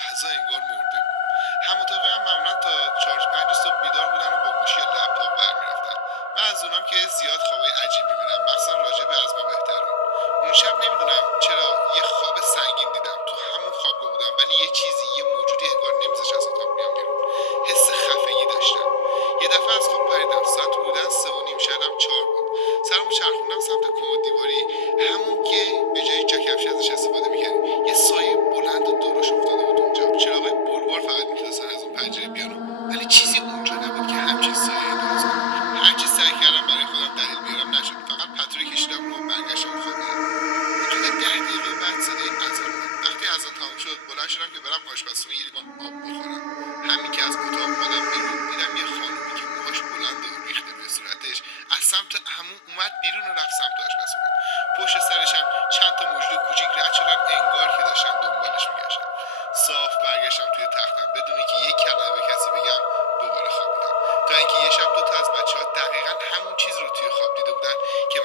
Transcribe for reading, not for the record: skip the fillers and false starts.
فضا انگار مرده بود. هم اتاقی هم معمولا تا 4-5 صبح بیدار بودن و با گوشی یا لپتاپ برمیرفتن. من از اونام که زیاد خوابای عجیبی میبینم، مخصوصا راجع به از ما بهترون. اون شب نمیدونم چرا یه خواب سنگین دیدم. تو همون خوابگاه بودم ولی یه چیزی، یه موجودی انگار نمیذاش از اتاق بیام بیرون. حس خفگی داشتم. یه دفعه از خواب پریدم. ساعت حدوداً 3:30، شاید هم 4 بود. سرمو چرخوندم سمت کمد دیواری، همون که به جای جاکفش ازش استفاده میکردیم. یه سایه بلند و درشت افتاده بود اونجا. چراغای بلوار فقط میتونستن از اون پنجره بیان، ولی چیزی اونجا نبود که همچین سایه‌ای درست کنه. هرچی سعی کردم برای خودم دلیل بیارم نشد. فقط پتوی کشیدم رو برگشتم خوابیدم. حدود 10 دقیقه بعد صدای اذان اومد. وقتی اذان تموم شد بلند شدم که برم آشپزخونه یه لیوان آب بخورم. همین که از اتاق اومدم بیرون دیدم یه خانومی که موهاش بلند و ریخته روی صورتش از سمت عمو اومد بیرون و رفت سمت آشپزخونه. پشت سرش هم چند تا موجود کوچیک رد شدن انگار که داشتن دنبالش میگشتن. صاف برگشتم توی تختم بدون که یک کلمه به کسی بگم. دوباره خوابیدم تا اینکه یه شب 2 تا از بچه‌ها دقیقاً همون چیز رو توی خواب دیده بودن که